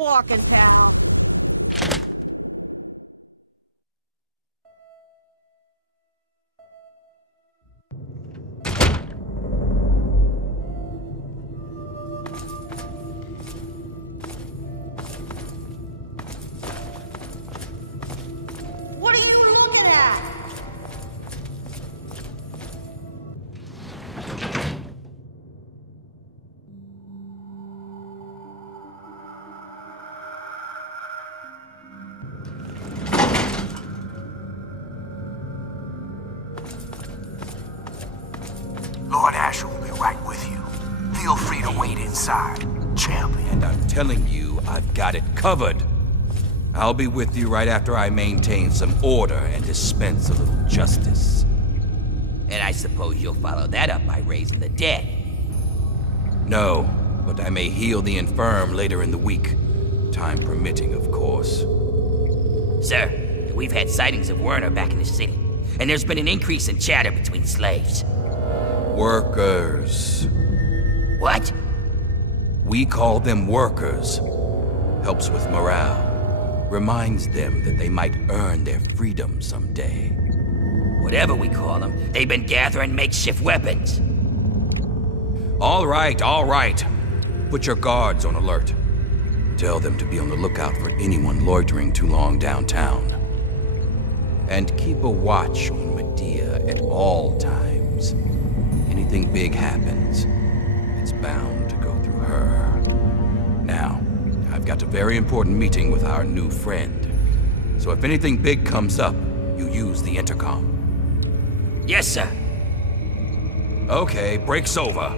walking, pal. What are you looking at? Lord Asher will be right with you. Feel free to wait inside, champion. And I'm telling you, I've got it covered. I'll be with you right after I maintain some order and dispense a little justice. And I suppose you'll follow that up by raising the dead. No, but I may heal the infirm later in the week. Time permitting, of course. Sir, we've had sightings of Wernher back in the city, and there's been an increase in chatter between slaves. Workers. What? We call them workers. Helps with morale. Reminds them that they might earn their freedom someday. Whatever we call them, they've been gathering makeshift weapons. All right, all right. Put your guards on alert. Tell them to be on the lookout for anyone loitering too long downtown. And keep a watch on Medea at all times. Anything big happens, it's bound to go through her. Now, I've got a very important meeting with our new friend. So if anything big comes up, you use the intercom. Yes, sir. Okay, break's over.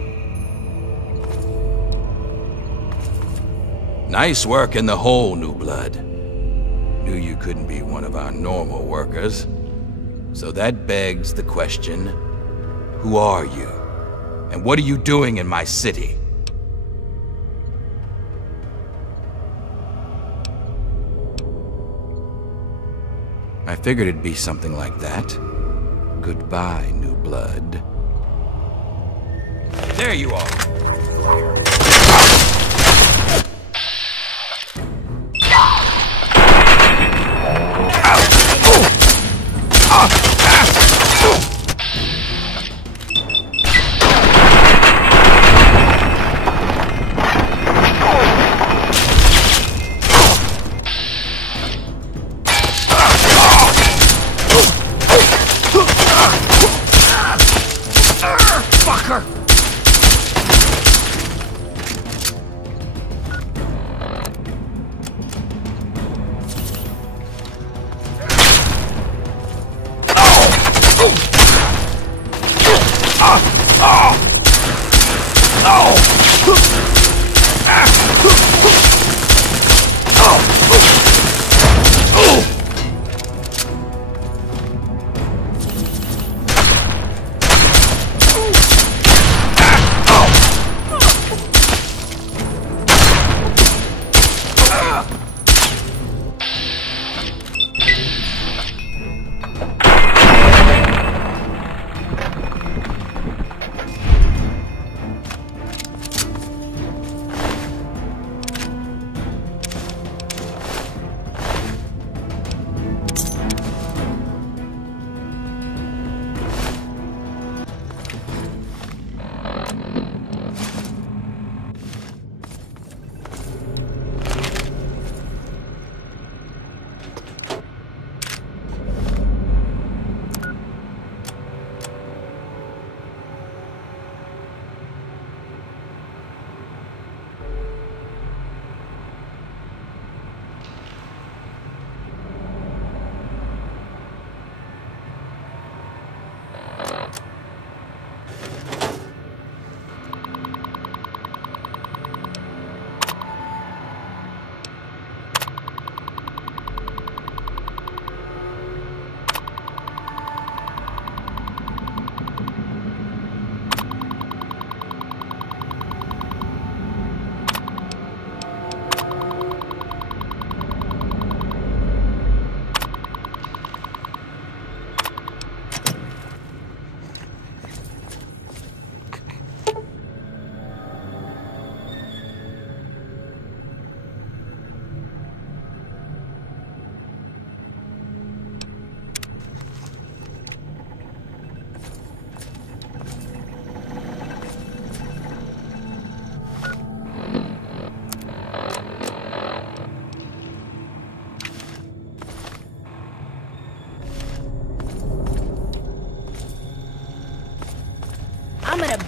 Nice work in the hole, New Blood. Knew you couldn't be one of our normal workers. So that begs the question, who are you? And what are you doing in my city? I figured it'd be something like that. Goodbye, New Blood. There you are.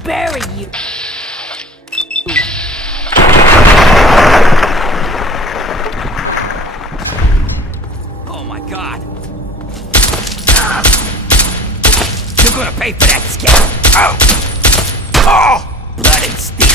bury you. Oh my God! You're gonna pay for that, scout! Blood and steel!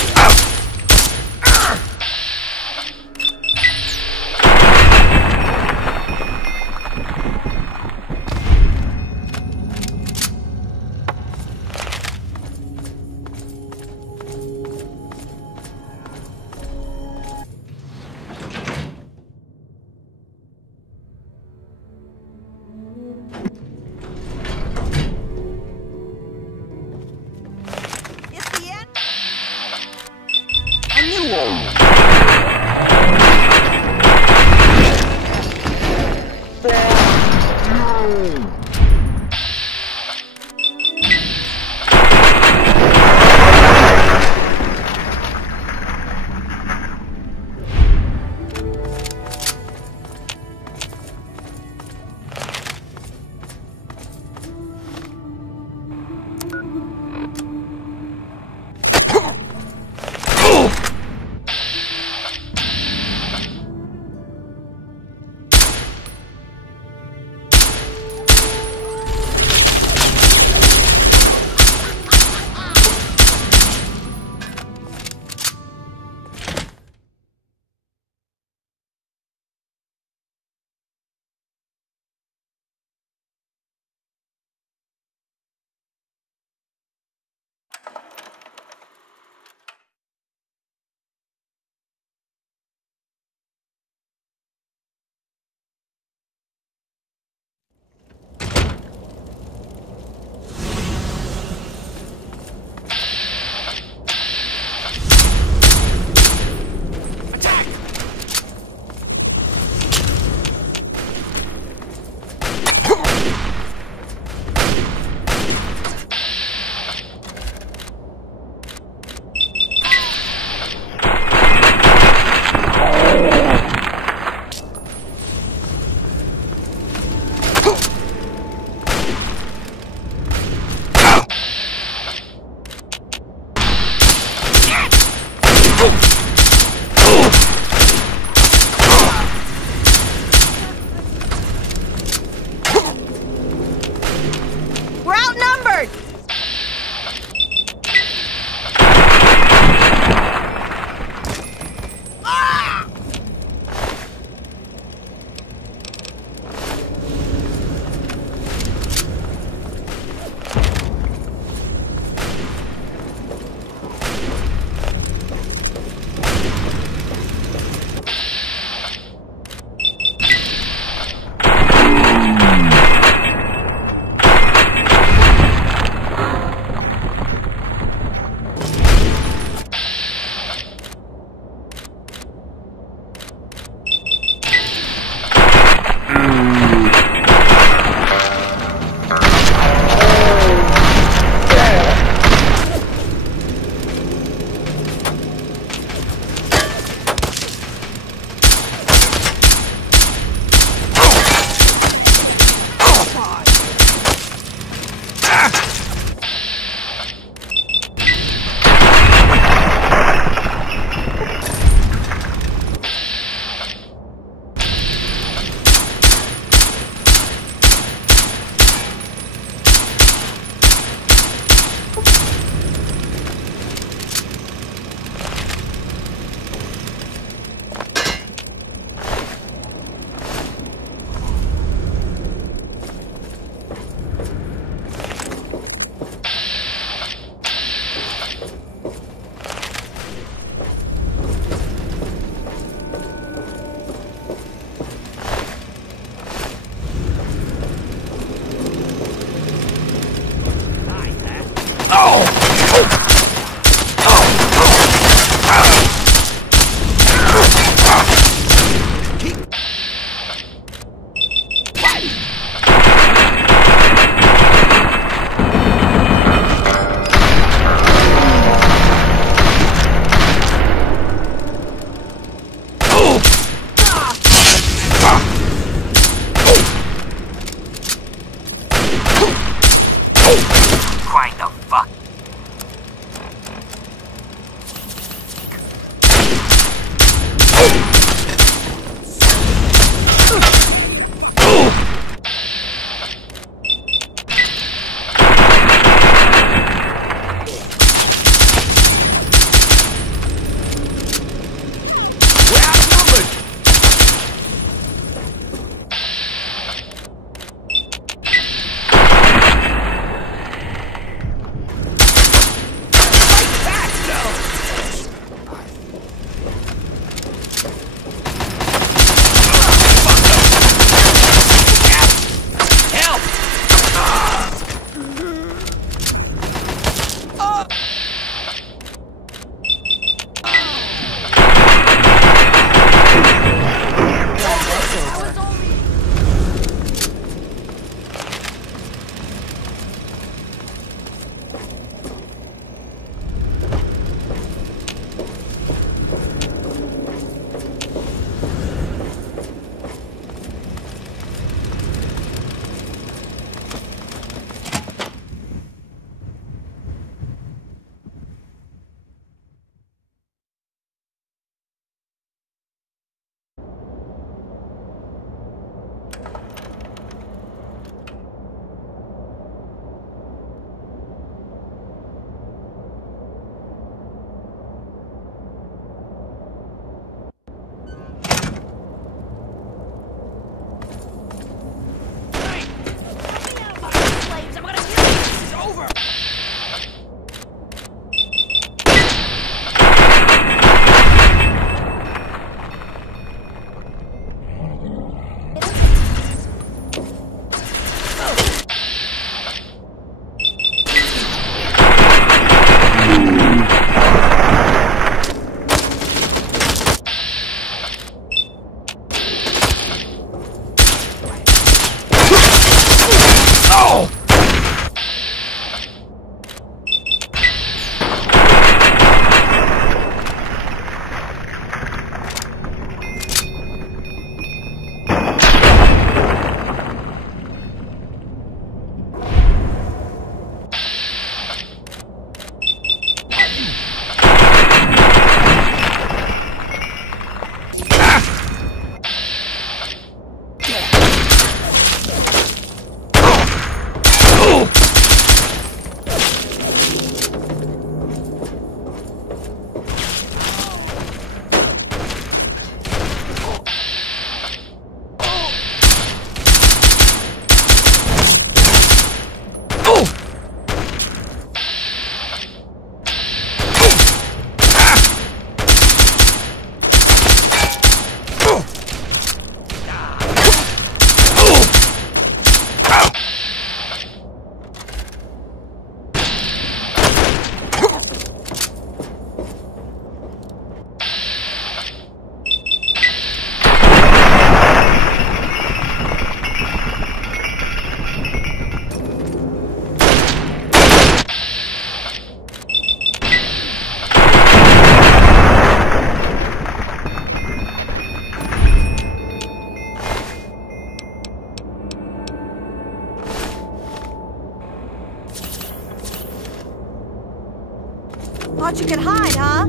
thought you could hide, huh?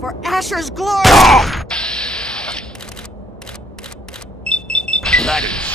For Asher's glory! Ladders.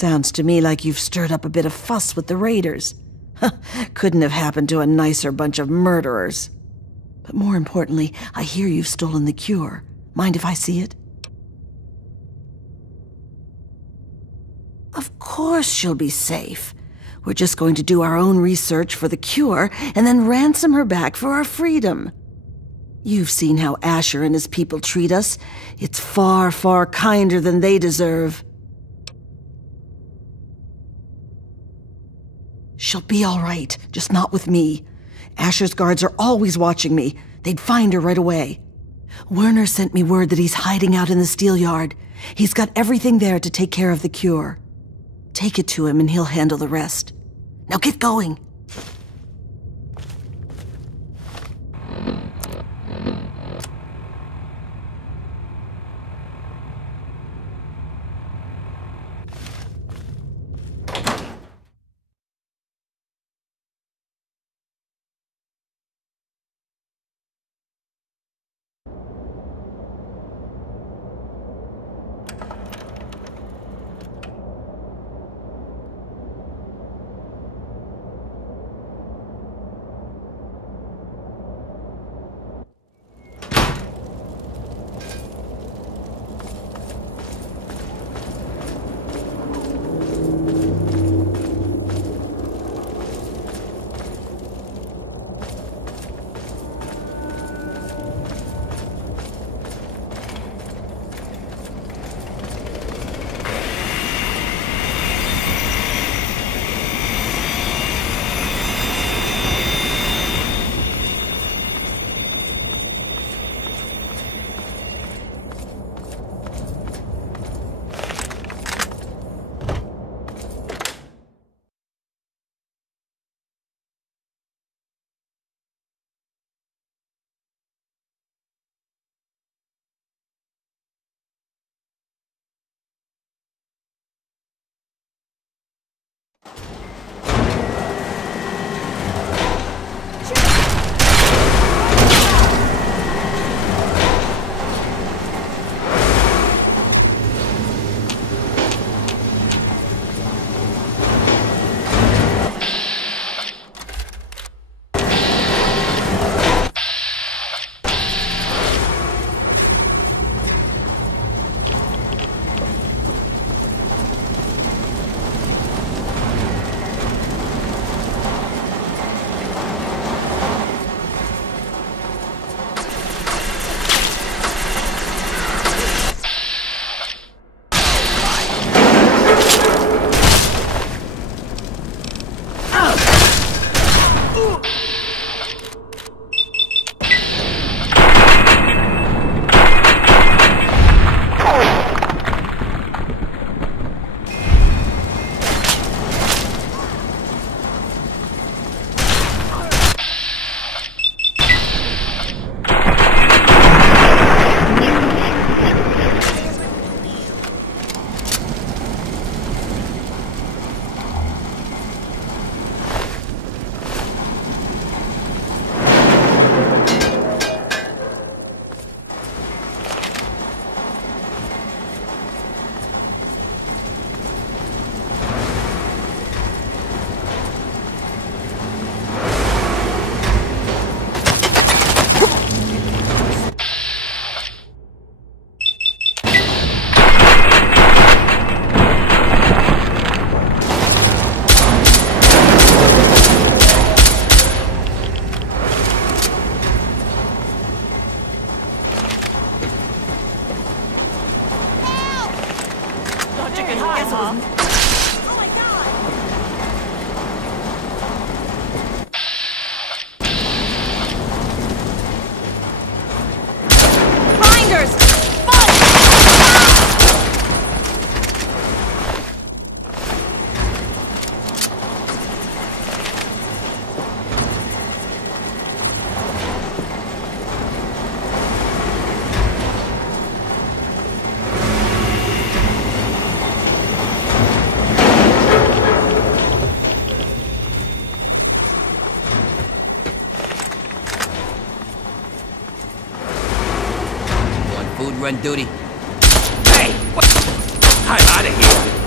Sounds to me like you've stirred up a bit of fuss with the raiders. Couldn't have happened to a nicer bunch of murderers. But more importantly, I hear you've stolen the cure. Mind if I see it? Of course she'll be safe. We're just going to do our own research for the cure and then ransom her back for our freedom. You've seen how Asher and his people treat us. It's far, far kinder than they deserve. She'll be all right, just not with me. Asher's guards are always watching me. They'd find her right away. Wernher sent me word that he's hiding out in the steel yard. He's got everything there to take care of the cure. Take it to him and he'll handle the rest. Now get going. on duty. Hey, what? I'm out of here.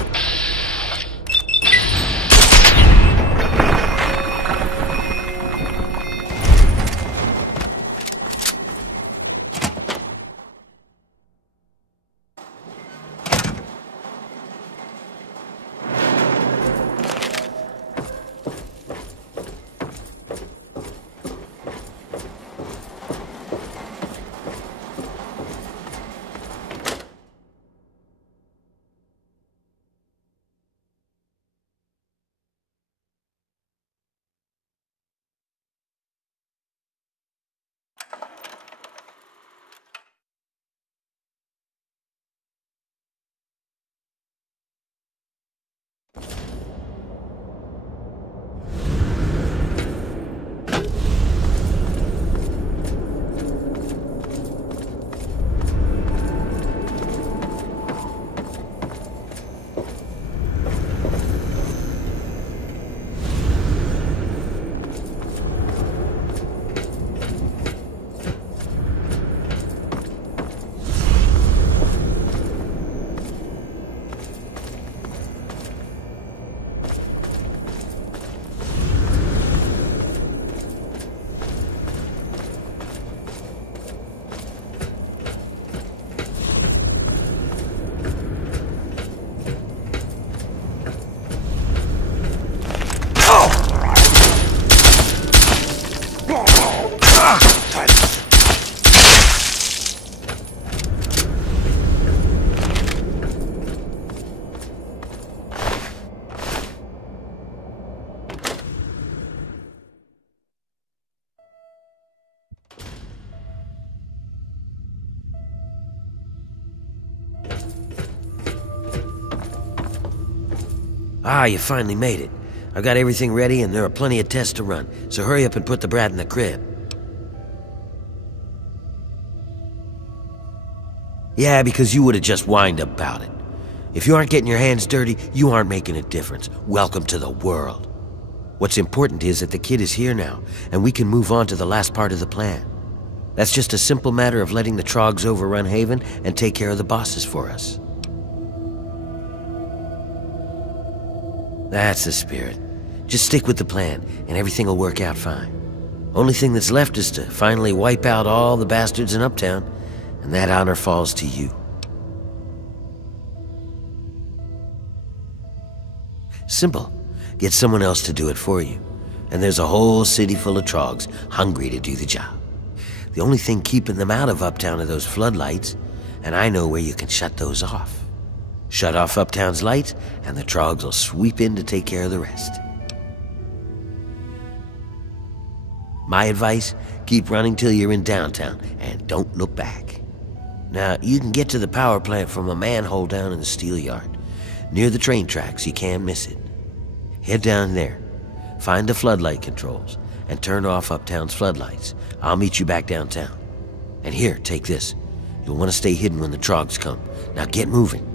Ah, you finally made it. I've got everything ready and there are plenty of tests to run, so hurry up and put the brat in the crib. Yeah, because you would have just whined about it. If you aren't getting your hands dirty, you aren't making a difference. Welcome to the world. What's important is that the kid is here now, and we can move on to the last part of the plan. That's just a simple matter of letting the Trogs overrun Haven and take care of the bosses for us. That's the spirit. Just stick with the plan, and everything will work out fine. Only thing that's left is to finally wipe out all the bastards in Uptown, and that honor falls to you. Simple. Get someone else to do it for you. And there's a whole city full of Trogs hungry to do the job. The only thing keeping them out of Uptown are those floodlights, and I know where you can shut those off. Shut off Uptown's lights, and the Trogs will sweep in to take care of the rest. My advice, keep running till you're in downtown, and don't look back. Now, you can get to the power plant from a manhole down in the steel yard. Near the train tracks, you can't miss it. Head down there, find the floodlight controls, and turn off Uptown's floodlights. I'll meet you back downtown. And here, take this. You'll want to stay hidden when the Trogs come. Now get moving.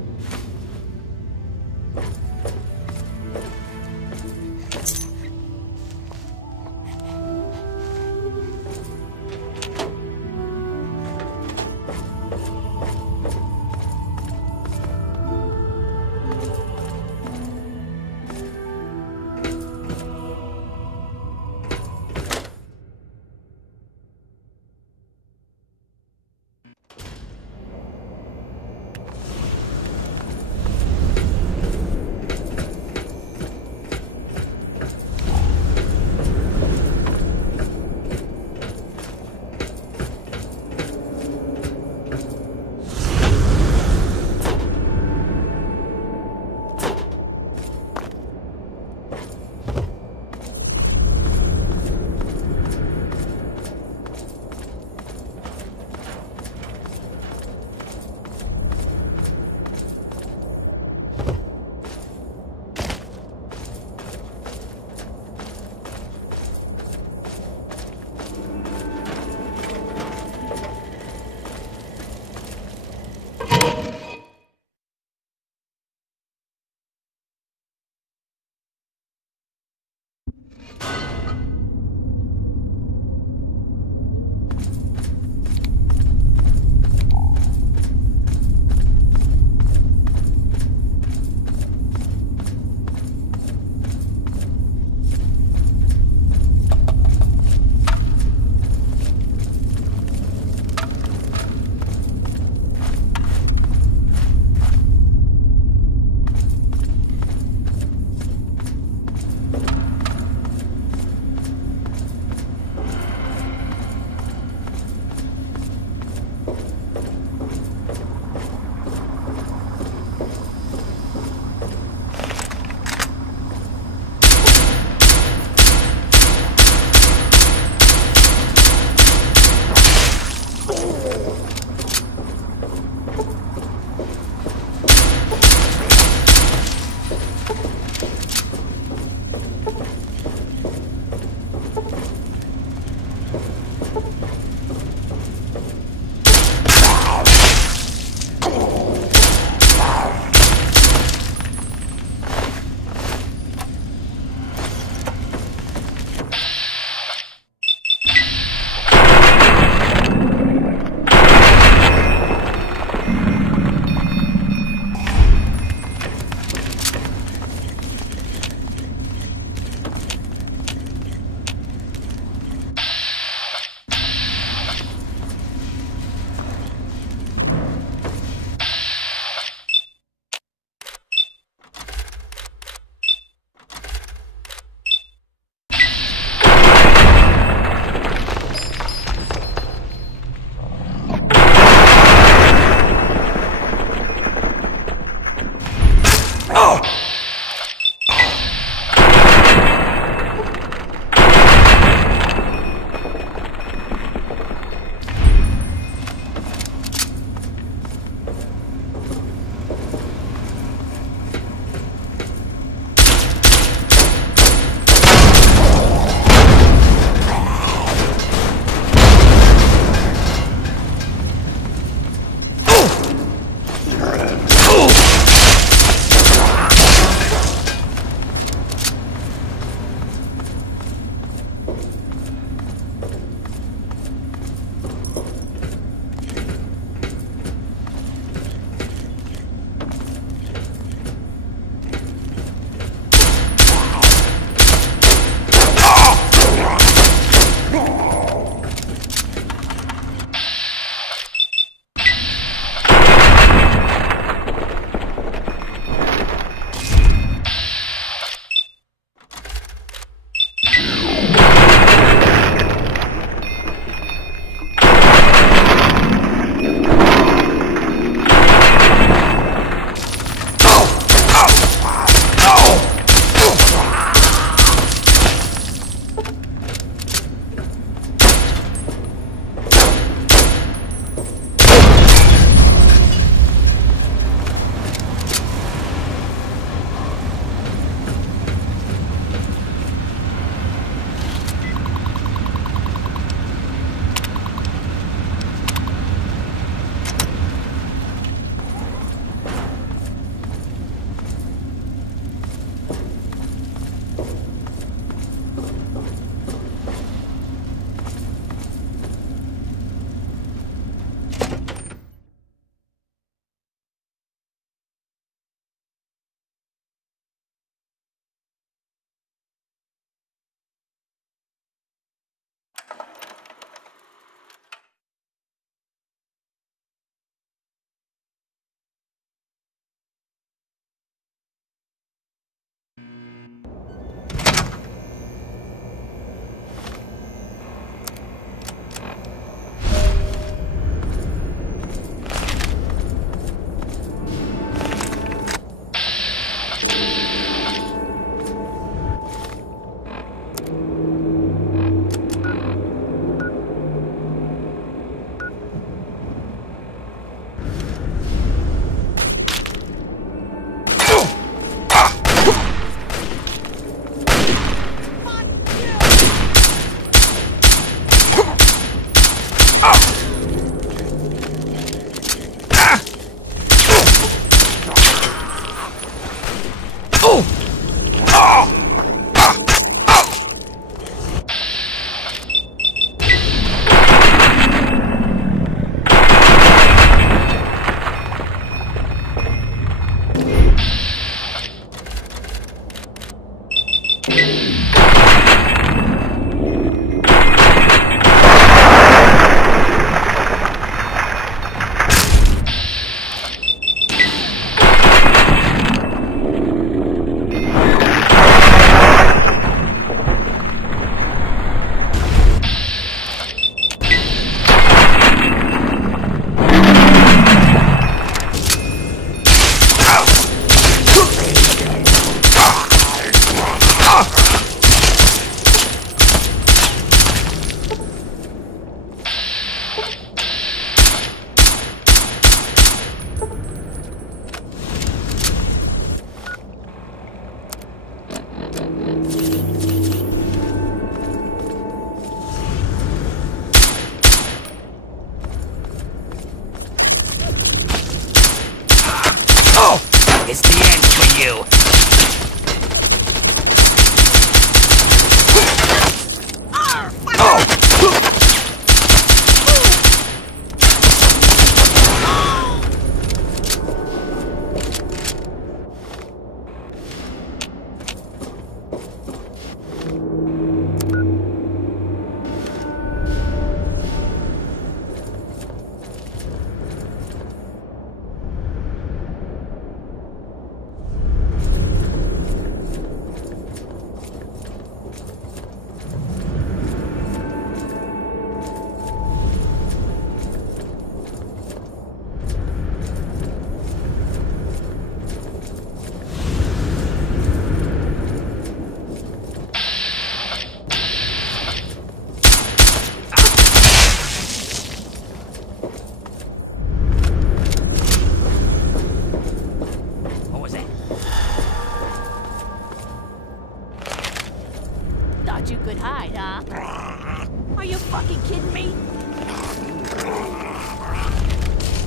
fucking kidding me?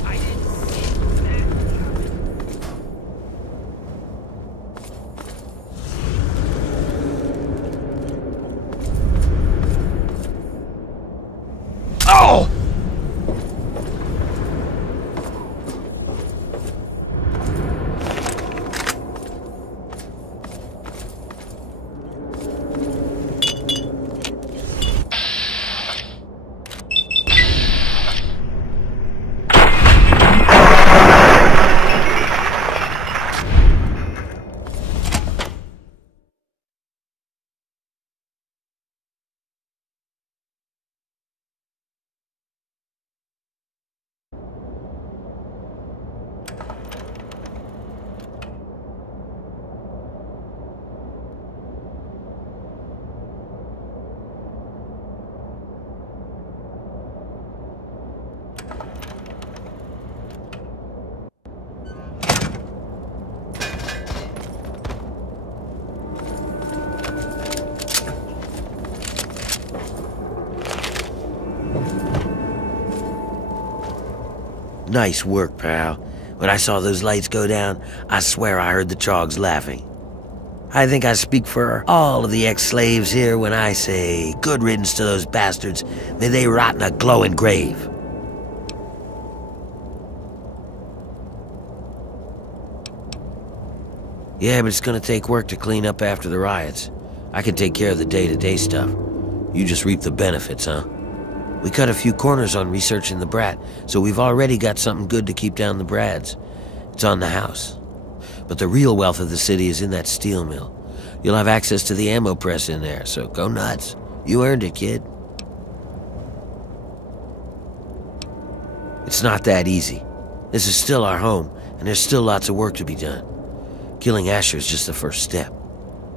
I didn't see that. Oh! Nice work, pal. When I saw those lights go down, I swear I heard the Trogs laughing. I think I speak for all of the ex-slaves here when I say, good riddance to those bastards. May they rot in a glowing grave. Yeah, but it's gonna take work to clean up after the riots. I can take care of the day-to-day stuff. You just reap the benefits, huh? We cut a few corners on researching the brat, so we've already got something good to keep down the brads. It's on the house. But the real wealth of the city is in that steel mill. You'll have access to the ammo press in there, so go nuts. You earned it, kid. It's not that easy. This is still our home, and there's still lots of work to be done. Killing Asher is just the first step.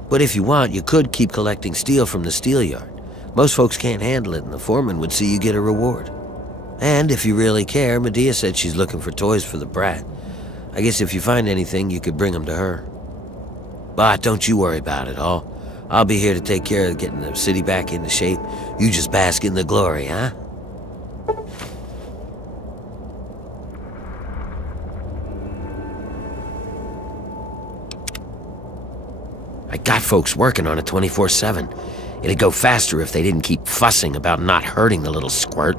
But if you want, you could keep collecting steel from the steel yard. Most folks can't handle it, and the foreman would see you get a reward. And if you really care, Medea said she's looking for toys for the brat. I guess if you find anything, you could bring them to her. But don't you worry about it all. I'll be here to take care of getting the city back into shape. You just bask in the glory, huh? I got folks working on it 24/7. It'd go faster if they didn't keep fussing about not hurting the little squirt.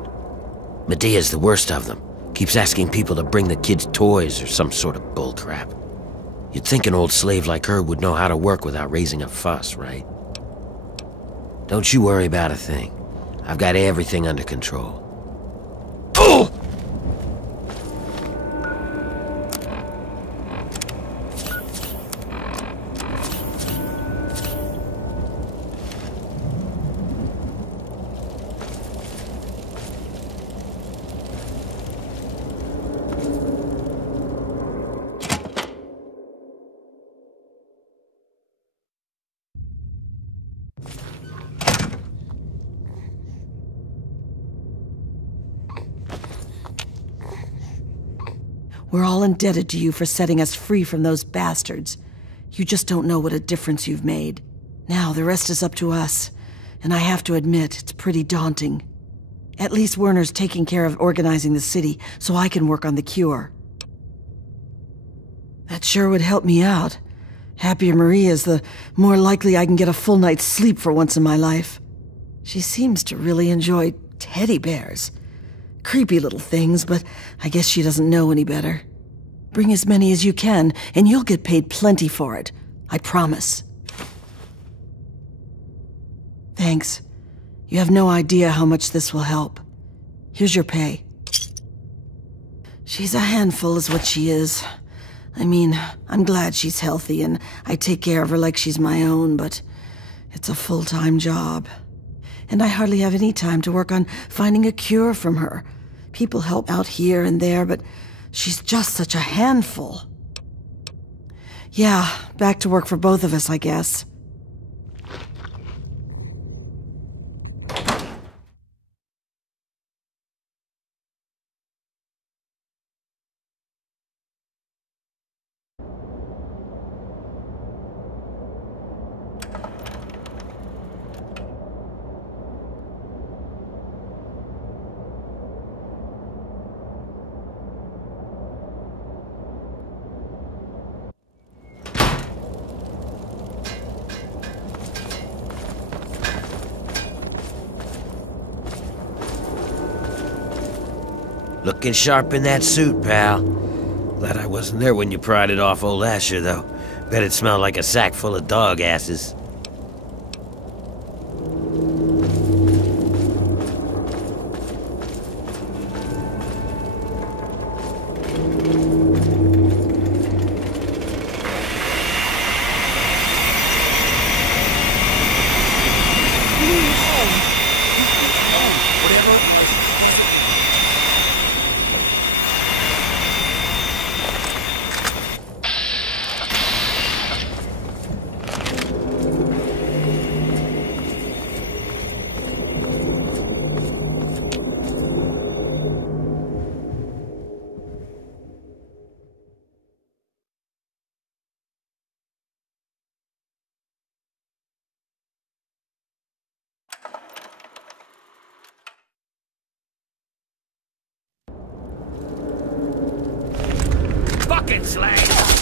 Medea's the worst of them. Keeps asking people to bring the kids toys or some sort of bullcrap. You'd think an old slave like her would know how to work without raising a fuss, right? Don't you worry about a thing. I've got everything under control. Oh! We're all indebted to you for setting us free from those bastards. You just don't know what a difference you've made. Now, the rest is up to us. And I have to admit, it's pretty daunting. At least Wernher's taking care of organizing the city, so I can work on the cure. That sure would help me out. Happier Marie is, the more likely I can get a full night's sleep for once in my life. She seems to really enjoy teddy bears. Creepy little things, but I guess she doesn't know any better. Bring as many as you can, and you'll get paid plenty for it. I promise. Thanks. You have no idea how much this will help. Here's your pay. She's a handful is what she is. I mean, I'm glad she's healthy, and I take care of her like she's my own, but it's a full-time job. And I hardly have any time to work on finding a cure from her. People help out here and there, but she's just such a handful. Yeah, back to work for both of us, I guess. Looking sharp in that suit, pal. Glad I wasn't there when you pried it off old Asher, though. Bet it smelled like a sack full of dog asses. Fucking slag!